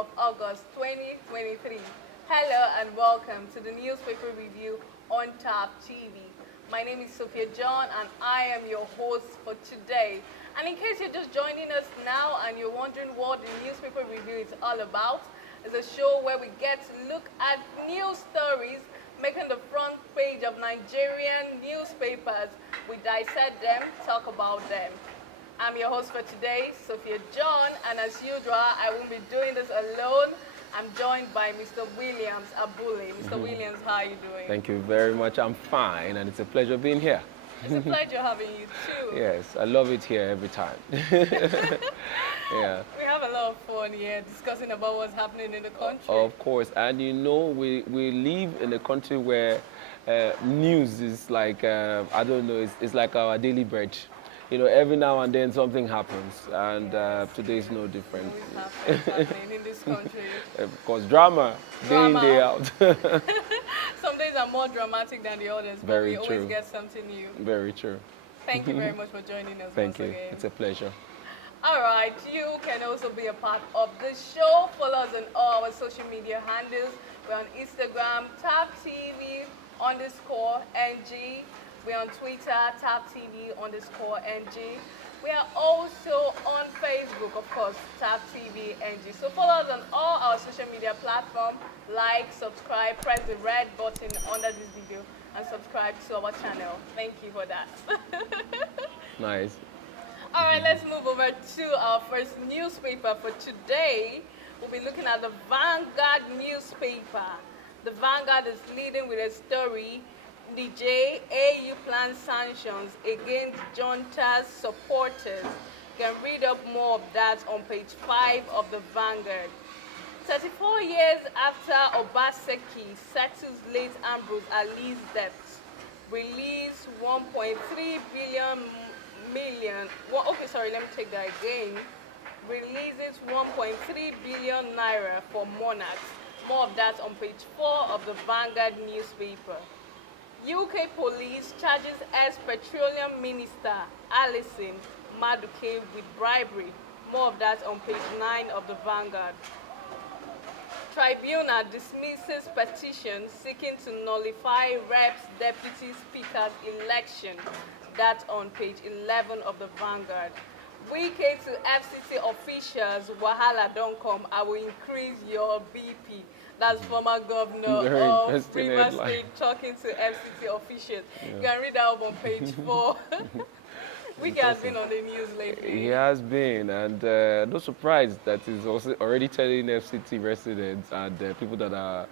of August 2023. Hello and welcome to the newspaper review on TAP TV. My name is Sophia John and I am your host for today. And in case you're just joining us now and you're wondering what the newspaper review is all about, it's a show where we get to look at news stories making the front page of Nigerian newspapers. We dissect them, talk about them. I'm your host for today, Sophia John, and as usual, I won't be doing this alone. I'm joined by Mr. Williams Abule. Mr. Williams, how are you doing? Thank you very much. I'm fine, and it's a pleasure being here. It's a pleasure having you too. Yes, I love it here every time. Yeah. We have a lot of fun here discussing about what's happening in the country. Of course, and you know, we live in a country where news is like, I don't know, it's like our daily bread. You know, every now and then something happens, and today is no different. Always happening in this country. Of course, drama, day in, day out. Some days are more dramatic than the others, but we always get something new. Very true. Thank you very much for joining us Thank you. Again. It's a pleasure. All right, you can also be a part of the show. Follow us on all our social media handles. We're on Instagram, TapTV_NG. We're on Twitter, TapTV_NG. We are also on Facebook, of course, TapTV_NG. So follow us on all our social media platforms. Like, subscribe, press the red button under this video, and subscribe to our channel. Thank you for that. Nice. All right, let's move over to our first newspaper for today. We'll be looking at the Vanguard newspaper. The Vanguard is leading with a story. The JAU plans sanctions against junta's supporters. You can read up more of that on page 5 of the Vanguard. 34 years after Obaseki settles late Ambrose Ali's debt, release 1.3 billion. Let me take that again. Releases 1.3 billion naira for monarchs. More of that on page 4 of the Vanguard newspaper. UK police charges ex-petroleum minister Alison Maduke with bribery. More of that on page 9 of the Vanguard. Tribunal dismisses petition seeking to nullify Reps Deputy Speaker's election. That's on page 11 of the Vanguard. Wike to FCT officials, wahala don't come, I will increase your BP. That's former governor of Rivers State talking to FCT officials. Yeah. You can read that up on page 4. Wike has been on the news lately. He has been, and no surprise that he's also already telling FCT residents and people that are,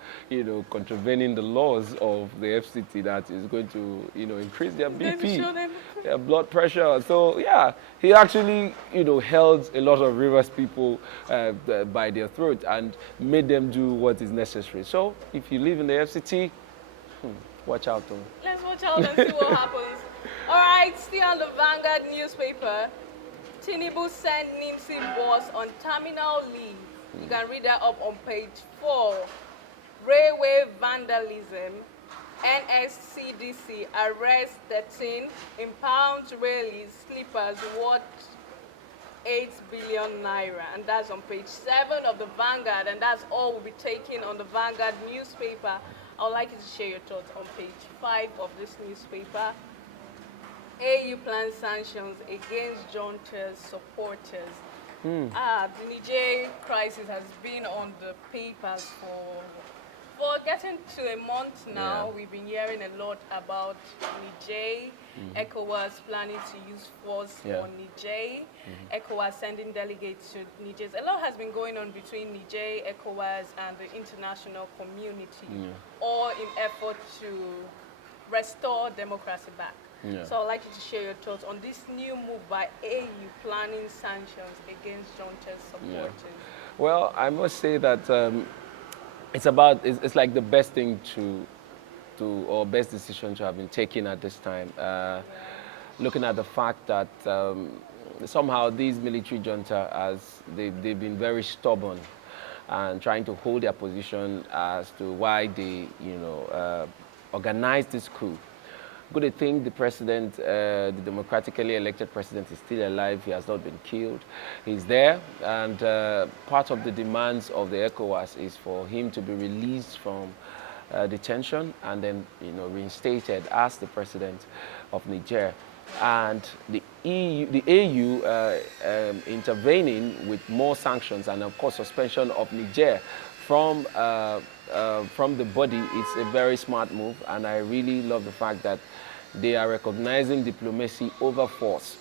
contravening the laws of the FCT that is going to, increase their BP, their blood pressure. So yeah, he actually, held a lot of Rivers people by their throat and made them do what is necessary. So if you live in the FCT, watch out. Let's watch out and see what happens. All right, still on the Vanguard newspaper, Tinubu sent NIMSI boss on terminal leave. You can read that up on page 4. Railway vandalism. NSCDC arrests 13 impound railways sleepers worth 8 billion naira. And that's on page 7 of the Vanguard. And that's all we'll be taking on the Vanguard newspaper. I would like you to share your thoughts on page 5 of this newspaper. AU plans sanctions against junta's supporters. The Niger crisis has been on the papers for getting to a month now. Yeah. We've been hearing a lot about Niger, ECOWAS planning to use force for Niger, ECOWAS sending delegates to Niger. A lot has been going on between Niger, ECOWAS, and the international community, all in effort to restore democracy back. Yeah. So I'd like you to share your thoughts on this new move by AU planning sanctions against junta's supporters. Yeah. Well, I must say that it's like the best thing or best decision to have been taken at this time. Looking at the fact that somehow these military junta, they've been very stubborn and trying to hold their position as to why they, organized this coup. Good to think the president, the democratically elected president, is still alive. He has not been killed. He's there, and part of the demands of the ECOWAS is for him to be released from detention and then, reinstated as the president of Niger. And the AU intervening with more sanctions and, of course, suspension of Niger from the body. It's a very smart move, and I really love the fact that they are recognizing diplomacy over force.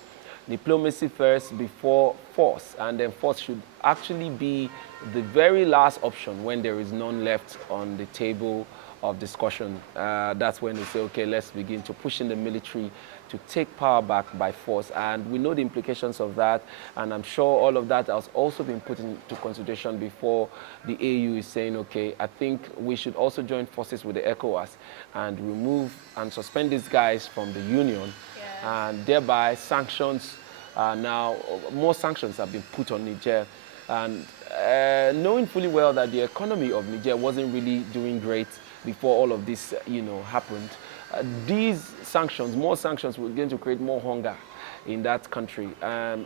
Diplomacy first before force, and then force should actually be the very last option when there is none left on the table of discussion. That's when they say, okay, let's begin to push in the military to take power back by force. And we know the implications of that, and I'm sure all of that has also been put into consideration before the AU is saying, okay, I think we should also join forces with the ECOWAS and remove and suspend these guys from the union. Yeah. And thereby sanctions are now, more sanctions have been put on Niger. And knowing fully well that the economy of Niger wasn't really doing great before all of this, happened, these sanctions, more sanctions, were going to create more hunger in that country. And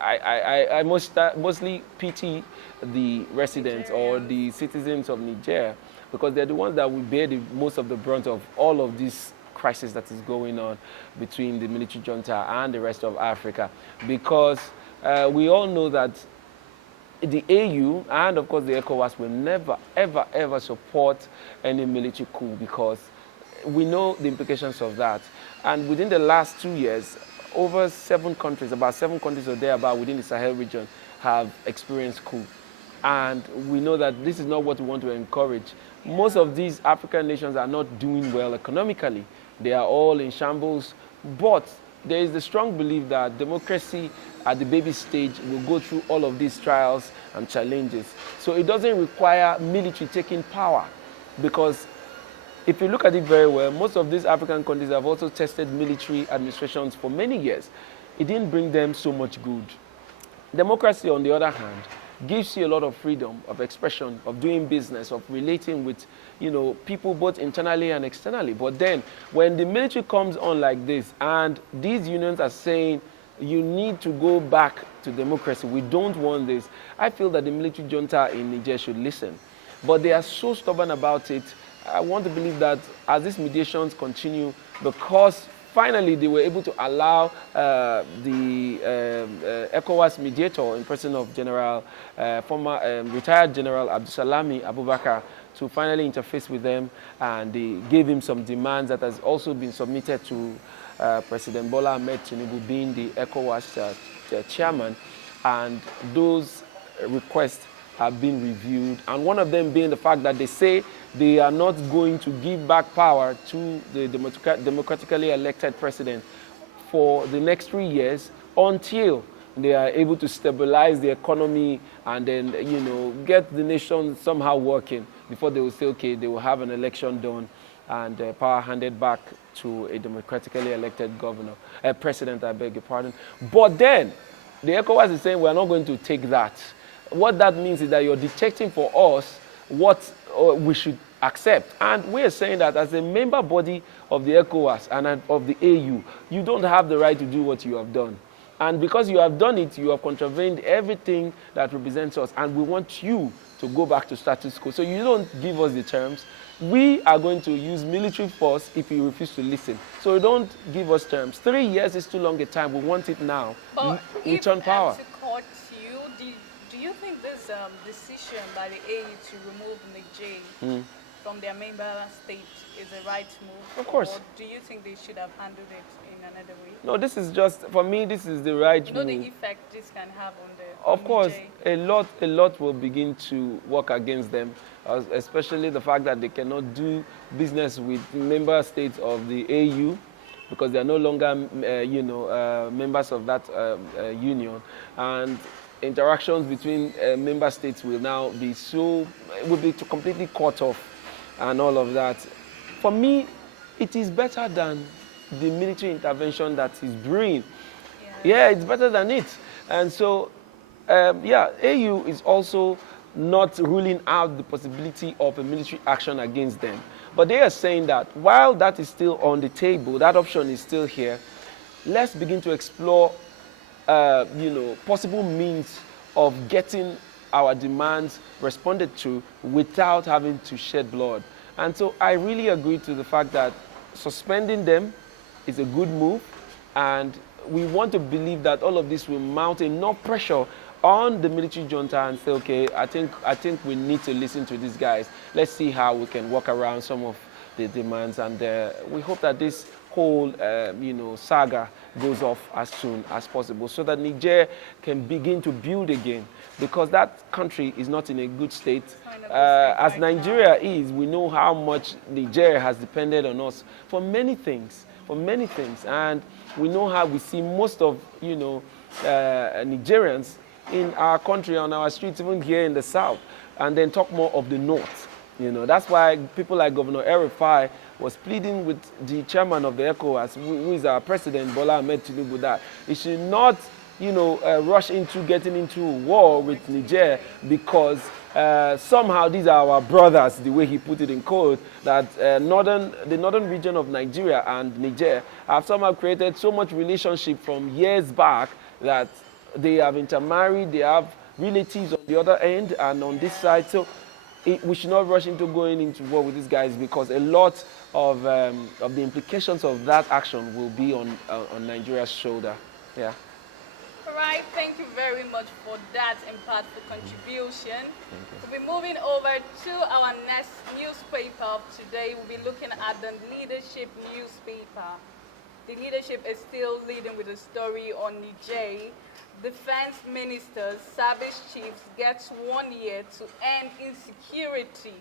I mostly pity the residents or the citizens of Niger, because they're the ones that will bear most of the brunt of all of this crisis that is going on between the military junta and the rest of Africa. Because we all know that the AU and, of course, the ECOWAS will never, ever, ever support any military coup, because we know the implications of that. And within the last 2 years, over 7 countries, about 7 countries or thereabout within the Sahel region have experienced coup. And we know that this is not what we want to encourage. Most of these African nations are not doing well economically. They are all in shambles. But there is the strong belief that democracy at the baby stage will go through all of these trials and challenges. So it doesn't require military taking power, because if you look at it very well, most of these African countries have also tested military administrations for many years. It didn't bring them so much good. Democracy, on the other hand, gives you a lot of freedom of expression, of doing business, of relating with, people both internally and externally. But then, when the military comes on like this, and these unions are saying, you need to go back to democracy, we don't want this, I feel that the military junta in Niger should listen. But they are so stubborn about it. I want to believe that as these mediations continue, because finally they were able to allow the ECOWAS mediator in person of former retired General Abdusalami Abubakar to finally interface with them, and they gave him some demands that has also been submitted to President Bola Ahmed Tinubu, being the ECOWAS chairman, and those requests have been reviewed, and one of them being the fact that they say they are not going to give back power to the democratically elected president for the next 3 years until they are able to stabilize the economy and then, get the nation somehow working before they will say, okay, they will have an election done and power handed back to a democratically elected president, I beg your pardon. But then the ECOWAS is saying, we're not going to take that. What that means is that you're dictating for us what we should accept. And we're saying that as a member body of the ECOWAS and of the AU, you don't have the right to do what you have done. And because you have done it, you have contravened everything that represents us. And we want you to go back to status quo. So you don't give us the terms. We are going to use military force if you refuse to listen. So you don't give us terms. 3 years is too long a time. We want it now. But return power. Do you think this decision by the AU to remove Niger from their member state is the right move? Of course. Or do you think they should have handled it in another way? No, this is just, for me, this is the right move. The effect this can have on the Of course, Niger. a lot will begin to work against them, especially the fact that they cannot do business with member states of the AU, because they are no longer, members of that union. And interactions between member states will now be completely cut off and all of that. For me, it is better than the military intervention that is brewing. Yeah, it's better than it. And so, AU is also not ruling out the possibility of a military action against them. But they are saying that while that is still on the table, that option is still here, let's begin to explore, possible means of getting our demands responded to without having to shed blood. And so I really agree to the fact that suspending them is a good move, and we want to believe that all of this will mount enough pressure on the military junta and say, okay, I think we need to listen to these guys. Let's see how we can work around some of the demands, and we hope that this whole saga goes off as soon as possible so that Niger can begin to build again, because that country is not in a good state. As Nigeria is, we know how much Niger has depended on us for many things, and we know how we see most of Nigerians in our country, on our streets, even here in the south, and then talk more of the north. That's why people like Governor El-Rufai was pleading with the chairman of the ECOWAS, who is our president, Bola Ahmed Tinubu, that he should not, rush into getting into war with Niger, because somehow these are our brothers, the way he put it in code, that the northern region of Nigeria and Niger have somehow created so much relationship from years back that they have intermarried, they have relatives on the other end and on this side. So we should not rush into going into war with these guys, because a lot of the implications of that action will be on Nigeria's shoulder. Yeah. All right, thank you very much for that impactful contribution. We'll be moving over to our next newspaper of today. We'll be looking at the Leadership newspaper. The Leadership is still leading with a story on Niger. Defense ministers, service chiefs gets 1 year to end insecurity.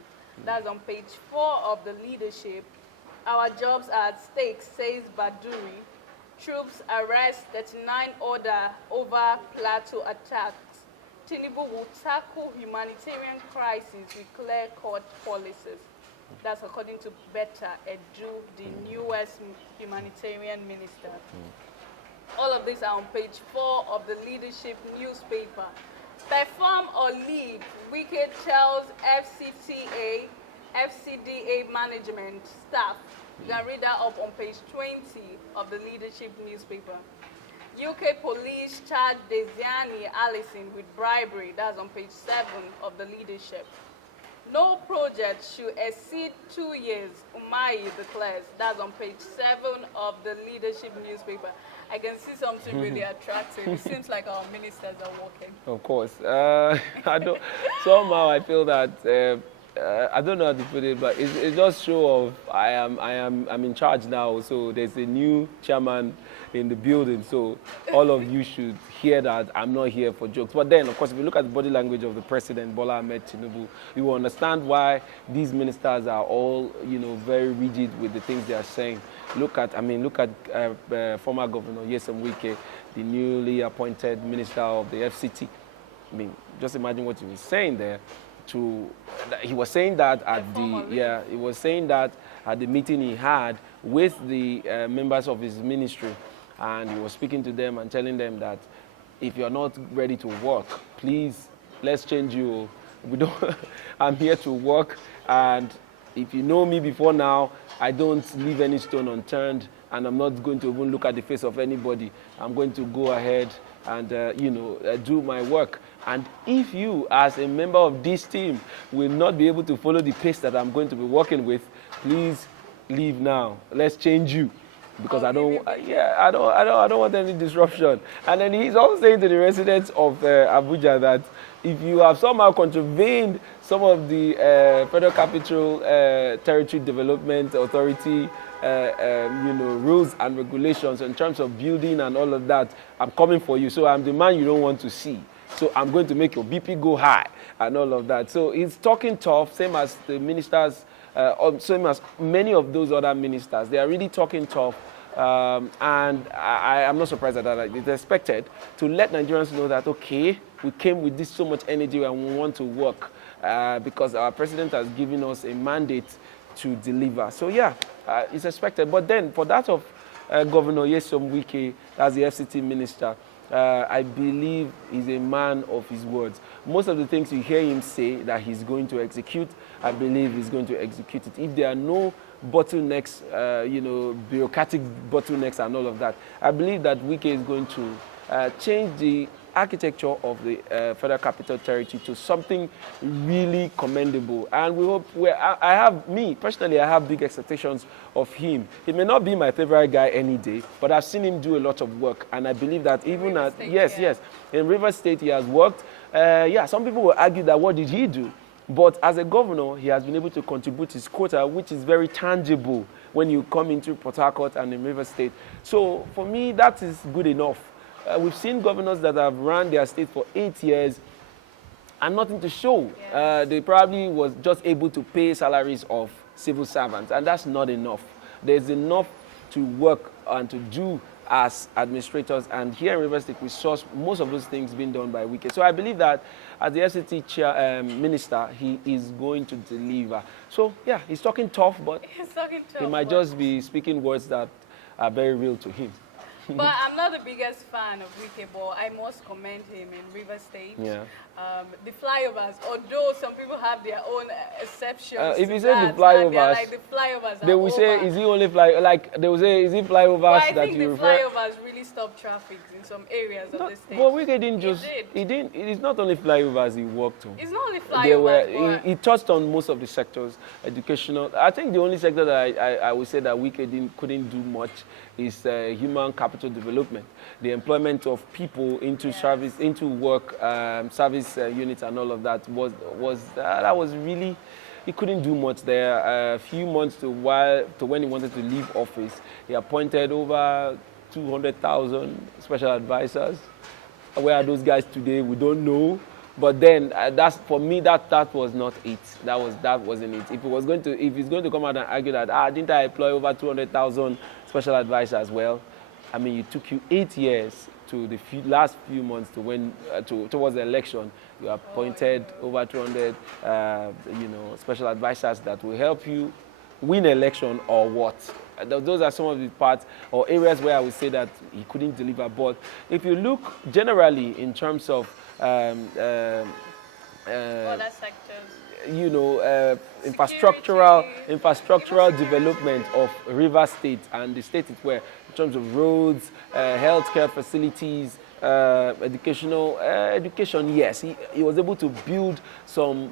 That's on page 4 of the Leadership. Our jobs are at stake, says Baduri. Troops arrest 39 order over plateau attacks. Tinubu will tackle humanitarian crisis with clear-cut policies. That's according to Betta Edu, the newest humanitarian minister. All of these are on page 4 of the Leadership newspaper. Perform or leave, Wike tells FCDA management staff. You can read that up on page 20 of the Leadership newspaper. UK police charge Diezani Allison with bribery. That's on page 7 of the Leadership. No project should exceed 2 years, Umahi declares. That's on page 7 of the Leadership newspaper. I can see something really attractive. It seems like our ministers are working. Of course. Somehow I feel that, I don't know how to put it, but it's just show of I'm in charge now. So there's a new chairman in the building. So all of you should hear that I'm not here for jokes. But then, of course, if you look at the body language of the president, Bola Ahmed Tinubu, you will understand why these ministers are all, very rigid with the things they are saying. Look at former Governor Nyesom Wike, the newly appointed minister of the FCT. Just imagine what he was saying there. He was saying that at the meeting he had with the members of his ministry, and he was speaking to them and telling them that if you're not ready to work, please, let's change you. I'm here to work, and if you know me before now, I don't leave any stone unturned, and I'm not going to even look at the face of anybody. I'm going to go ahead and do my work. And if you, as a member of this team, will not be able to follow the pace that I'm going to be working with, please leave now. Let's change you, because I don't want any disruption. And then he's also saying to the residents of Abuja that if you have somehow contravened some of the Federal Capital Territory Development Authority rules and regulations in terms of building and all of that, I'm coming for you. So I'm the man you don't want to see. So I'm going to make your BP go high and all of that. So he's talking tough, same as the ministers, same as many of those other ministers. They are really talking tough. And I'm not surprised at that. It's expected to let Nigerians know that, okay, we came with this so much energy and we want to work because our president has given us a mandate to deliver. So yeah, it's expected. But then for that of Governor Nyesom Wike, as the FCT minister, I believe he's a man of his words. Most of the things you hear him say that he's going to execute, I believe he's going to execute it. If there are no bottlenecks, bureaucratic bottlenecks and all of that, I believe that Wike is going to change the architecture of the Federal Capital Territory to something really commendable. And we hope, personally, I have big expectations of him. He may not be my favorite guy any day, but I've seen him do a lot of work. And I believe that even at, yes, in Rivers State he has worked. Some people will argue that what did he do? But as a governor, he has been able to contribute his quota, which is very tangible when you come into Port Harcourt and in Rivers State. So for me, that is good enough. We've seen governors that have run their state for 8 years and nothing to show. Yes. They probably was just able to pay salaries of civil servants, and that's not enough. There's enough to work and to do as administrators, and here in Rivers State we saw most of those things being done by Wike. So I believe that as the FCT minister, he is going to deliver. So yeah, he's talking tough, but he might just be speaking words that are very real to him. But I'm not the biggest fan of Wike, but I must commend him in River State. Yeah. The flyovers, although some people have their own exceptions. If you say the flyovers, like the flyovers they will say, is he only fly? Like they will say, is it flyovers that you refer? I think the flyovers really stop traffic in some areas of the state. But Wike didn't just. He didn't. It's not only flyovers he worked on. It's not only flyovers. He touched on most of the sectors, educational. I think the only sector that I would say that Wike couldn't do much is human capital development, the employment of people into service, into work, service units, and all of that was really. He couldn't do much there. A few months to when he wanted to leave office, he appointed over 200,000 special advisors. Where are those guys today? We don't know. But then that's for me. That was not it. That wasn't it. If he's going to come out and argue that didn't I employ over 200,000 special advisors? Well, I mean, it took you 8 years to the last few months to when towards the election. You appointed over 200, special advisors that will help you win election or what. Those are some of the parts or areas where I would say that he couldn't deliver. But if you look generally in terms of other sectors, infrastructural development of River State and the state it were, in terms of roads, healthcare facilities, education, yes, he was able to build some,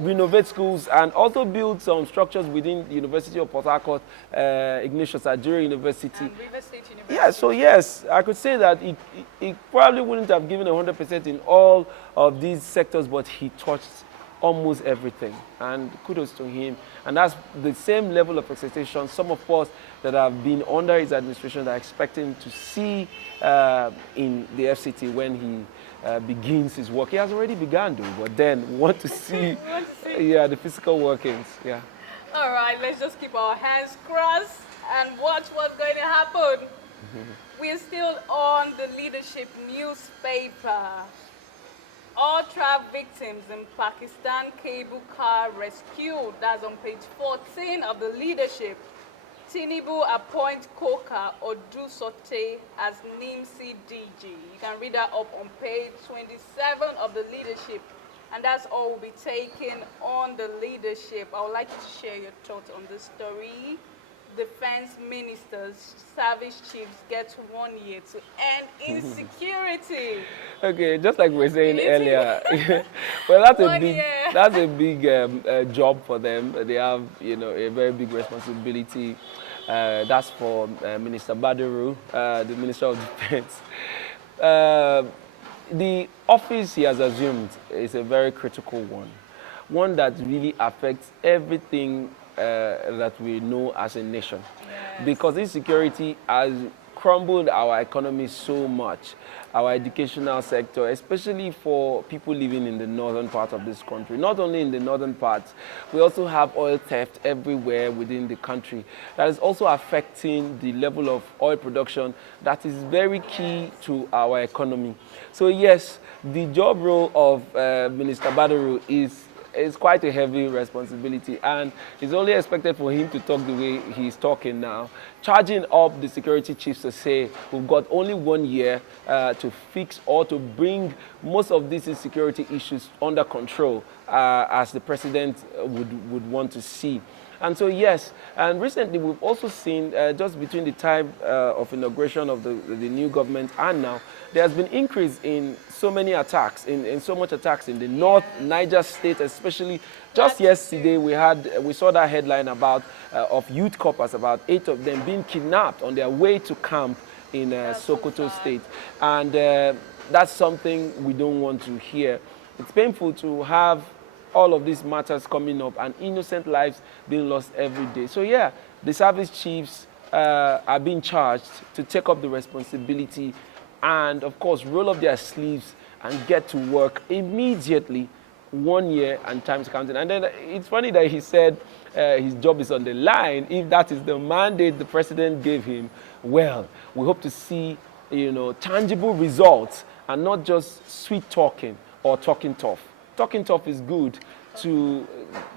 renovate schools and also build some structures within the University of Port Harcourt, Ignatius Ajuri University. And River State University. Yeah, so yes, I could say that he probably wouldn't have given 100% in all of these sectors, but he touched almost everything, and kudos to him. And that's the same level of expectation some of us that have been under his administration are expecting to see in the FCT when he begins his work. He has already begun doing, but then we want to see, the physical workings. Yeah. All right, let's just keep our hands crossed and watch what's going to happen. We are still on the leadership newspaper. Ultra victims in Pakistan cable car rescued. That's on page 14 of the leadership. Tinubu appoint Koka Odusote as NIMC DG. You can read that up on page 27 of the leadership. And that's all we'll be taking on the leadership. I would like you to share your thoughts on this story. Defense ministers, service chiefs get 1 year to end insecurity. Okay, just like we were saying earlier. Well, that's a big job for them. They have, a very big responsibility. That's for Minister Badaru, the Minister of Defense. The office he has assumed is a very critical one that really affects everything that we know as a nation. Yes. Because insecurity has crumbled our economy so much, our educational sector, especially for people living in the northern part of this country. Not only in the northern parts, we also have oil theft everywhere within the country. That is also affecting the level of oil production that is very key to our economy. So yes, the job role of Minister Badaru is it's quite a heavy responsibility, and it's only expected for him to talk the way he's talking now, charging up the security chiefs to say we've got only 1 year to fix or to bring most of these insecurity issues under control, as the president would want to see. And so, yes, and recently we've also seen, just between the time of inauguration of the new government and now, there has been increase in so many attacks, in so much attacks in the North Niger State, especially. Just yesterday we saw that headline about of youth coppers, about 8 of them being kidnapped on their way to camp in Sokoto State, and that's something we don't want to hear. It's painful to have all of these matters coming up and innocent lives being lost every day. So yeah, the service chiefs are being charged to take up the responsibility and, of course, roll up their sleeves and get to work immediately. 1 year and time's counting. And then it's funny that he said his job is on the line. If that is the mandate the president gave him, well, we hope to see, tangible results and not just sweet talking or talking tough. Talking tough is good to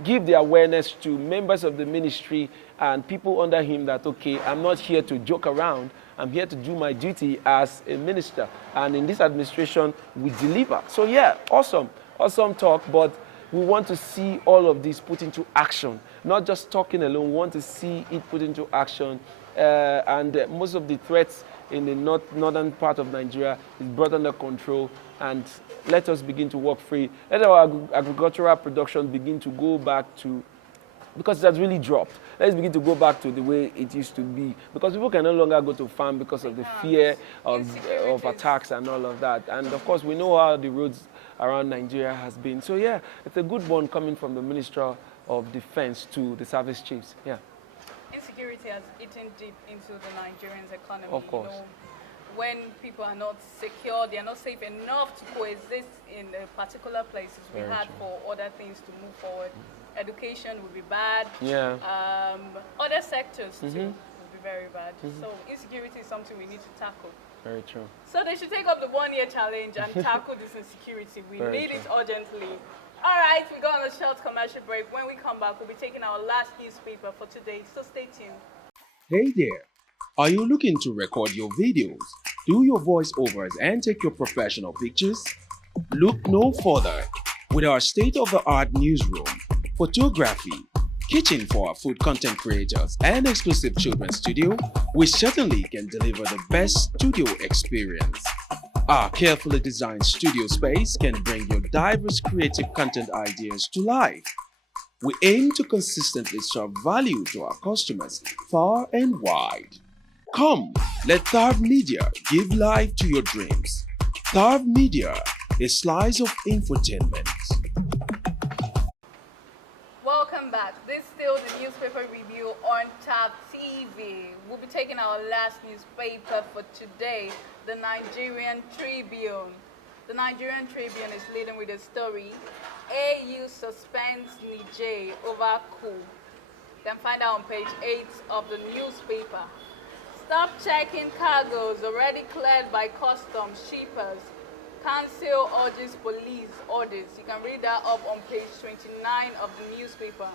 give the awareness to members of the ministry and people under him that, okay, I'm not here to joke around. I'm here to do my duty as a minister. And in this administration, we deliver. So yeah, awesome talk, but we want to see all of this put into action. Not just talking alone, we want to see it put into action. And most of the threats in the northern part of Nigeria is brought under control, and let us begin to work free. Let our agricultural production begin to go back to, because it has really dropped. Let's begin to go back to the way it used to be, because people can no longer go to farm because of the fear of attacks and all of that. And of course, we know how the roads around Nigeria has been. So yeah, it's a good one coming from the Minister of Defense to the service chiefs. Yeah. Insecurity has eaten deep into the Nigerian's economy. Of course. When people are not secure, they are not safe enough to coexist in the particular places. We had for other things to move forward. Education would be bad. Yeah. Other sectors too would be very bad. So insecurity is something we need to tackle. Very true. So they should take up the 1 year challenge and tackle this insecurity. We need it urgently. All right, we go on a short commercial break. When we come back, we'll be taking our last newspaper for today. So stay tuned. Hey there. Are you looking to record your videos, do your voiceovers, and take your professional pictures? Look no further. With our state-of-the-art newsroom, photography, kitchen for our food content creators, and exclusive children's studio, we certainly can deliver the best studio experience. Our carefully designed studio space can bring your diverse creative content ideas to life. We aim to consistently serve value to our customers far and wide. Come, let Tharv Media give life to your dreams. Tharv Media, a slice of infotainment. Welcome back. This is still the newspaper review on Tab TV. We'll be taking our last newspaper for today, the Nigerian Tribune. The Nigerian Tribune is leading with a story. AU suspends Niger over coup. You can find out on page 8 of the newspaper. Stop checking cargoes already cleared by customs shippers. Council urges police orders. You can read that up on page 29 of the newspaper.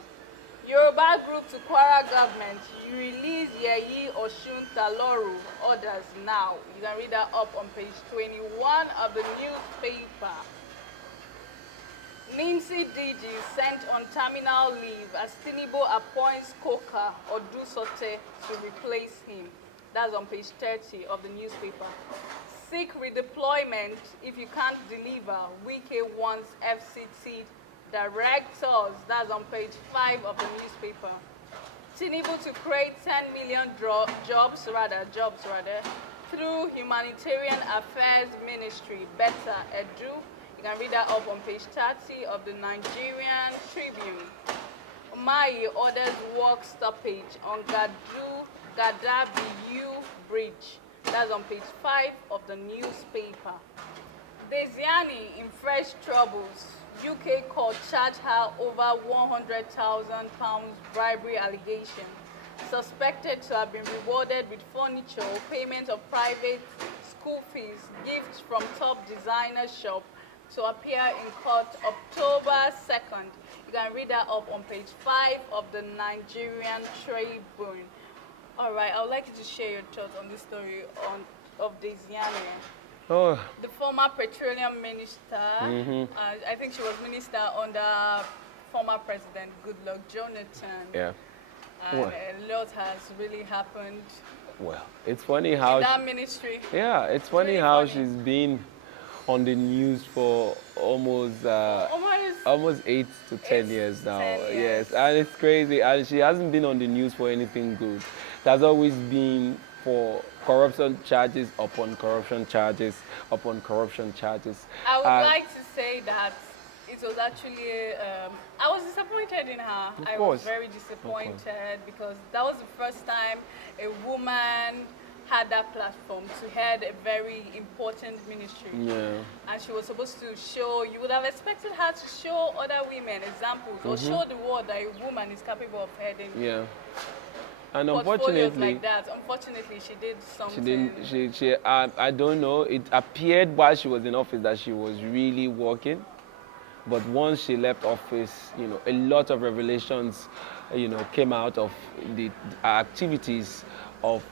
Yoruba group to Kwara government. You release Yeyi Oshun Taloru. Orders now. You can read that up on page 21 of the newspaper. Ninsi DG sent on terminal leave as Tinubu appoints Koka or Dusote to replace him. That's on page 30 of the newspaper. Seek redeployment if you can't deliver. Wike wants FCT directors. That's on page 5 of the newspaper. Tinubu to create 10 million jobs through Humanitarian Affairs Ministry. Better Edu. You can read that up on page 30 of the Nigerian Tribune. Umahi orders work stoppage on Gadabiu Bridge. That's on page 5 of the newspaper. Diezani in fresh troubles. UK court charged her over £100,000 bribery allegation. Suspected to have been rewarded with furniture, payment of private school fees, gifts from top designer shop to appear in court October 2nd. can read that up on page 5 of the Nigerian Tribune. All right, I would like you to share your thoughts on this story of Diezani, Oh, the former petroleum minister. I think she was minister under former President Goodluck Jonathan. yeah. And Well, a lot has really happened well, it's funny how in that ministry. yeah, it's funny really how funny. she's been on the news for almost 8 to 10 years now. 10 years. Yes, and it's crazy. And she hasn't been on the news for anything good. It has always been for corruption charges upon corruption charges upon corruption charges. I would And like to say that it was actually, I was disappointed in her. I course. was very disappointed because that was the first time a woman had that platform to head a very important ministry. yeah. And she was supposed to show, you would have expected her to show other women examples or show the world that a woman is capable of heading Yeah. And portfolios unfortunately, like that. Unfortunately, she did she something. didn't. I don't know. It appeared while she was in office that she was really working, but once she left office, a lot of revelations, came out of the activities of,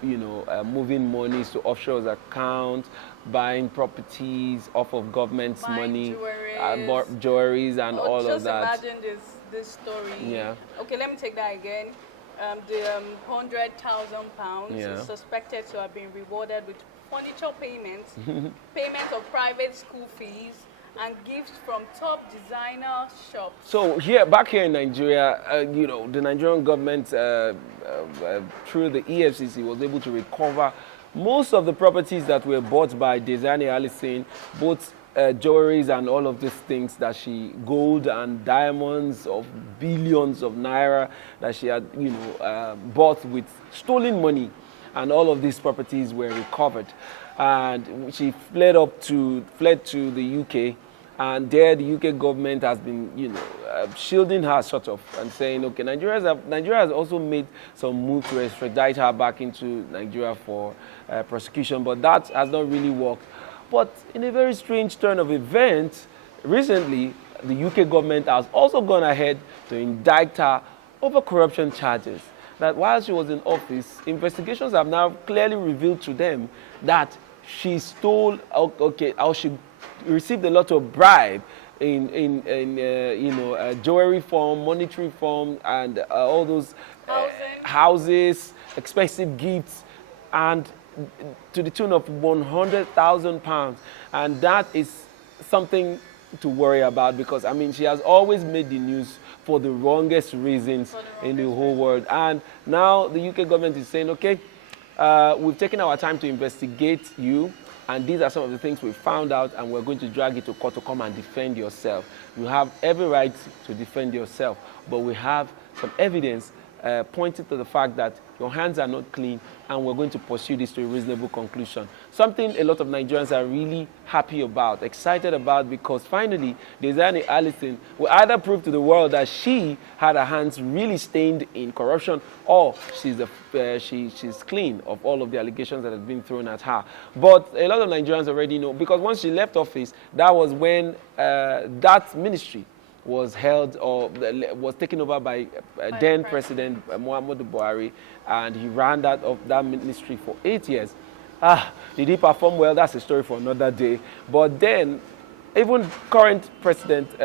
moving monies to offshore accounts, buying properties off of government's Buying money, jewelries. jewelries and all of Just that. imagine this story. Yeah. Okay, let me take that again. The £100,000 Yeah. is suspected to have been rewarded with furniture payments, payment of private school fees, and gifts from top designer shops. So back here in Nigeria, the Nigerian government, through the EFCC, was able to recover most of the properties that were bought by Diezani Allison, both jewelries and all of these things that gold and diamonds of billions of naira that she had, bought with stolen money, and all of these properties were recovered. And she fled to the UK. And there, the UK government has been, shielding her sort of and saying, okay, Nigeria has also made some move to extradite her back into Nigeria for prosecution, but that has not really worked. But in a very strange turn of events, recently, the UK government has also gone ahead to indict her over corruption charges. That while she was in office, investigations have now clearly revealed to them that she stole, or she received a lot of bribe in jewelry form, monetary form, and all those houses, expensive gifts, and to the tune of £100,000. And that is something to worry about because, she has always made the news for the wrongest reasons in the whole world. And now the UK government is saying, okay, we've taken our time to investigate you, and these are some of the things we found out, and we're going to drag you to court to come and defend yourself. You have every right to defend yourself, but we have some evidence pointing to the fact that your hands are not clean, and we're going to pursue this to a reasonable conclusion. Something a lot of Nigerians are really happy about, excited about, because finally, Diezani Allison will either prove to the world that she had her hands really stained in corruption, or she's clean of all of the allegations that have been thrown at her. But a lot of Nigerians already know, because once she left office, that was when that ministry was held or was taken over by then President Muhammadu Buhari, and he ran that ministry for 8 years. Did he perform well? That's a story for another day. But then, even current President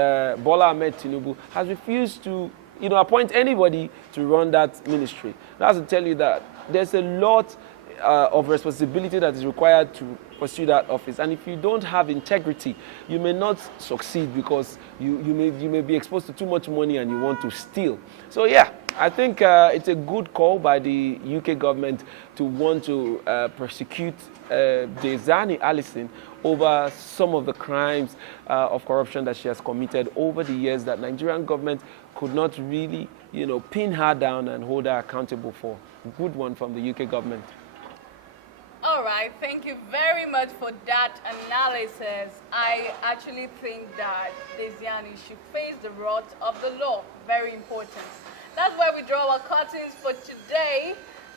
Bola Ahmed Tinubu has refused to, appoint anybody to run that ministry. That's to tell you that there's a lot of responsibility that is required to pursue that office, and if you don't have integrity, you may not succeed because you may be exposed to too much money and you want to steal. So yeah, I think it's a good call by the UK government to want to prosecute Diezani Allison over some of the crimes of corruption that she has committed over the years that Nigerian government could not really, pin her down and hold her accountable for. Good one from the UK government. All right, thank you very much for that analysis. I actually think that Diezani should face the wrath of the law. Very important. That's where we draw our curtains for today.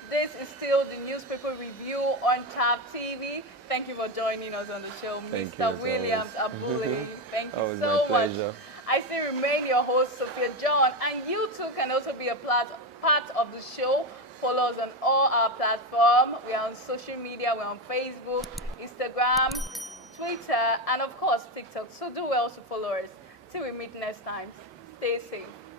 This is still the newspaper review on TAP TV. Thank you for joining us on the show, Thank Mr. you, Williams Abule. Thank you Always so my much. pleasure. I still remain your host, Sophia John, and you too can also be a part of the show. Follow us on all our platforms. We are on social media. We're on Facebook, Instagram, Twitter, and of course TikTok. So do well to follow us. Till we meet next time. Stay safe.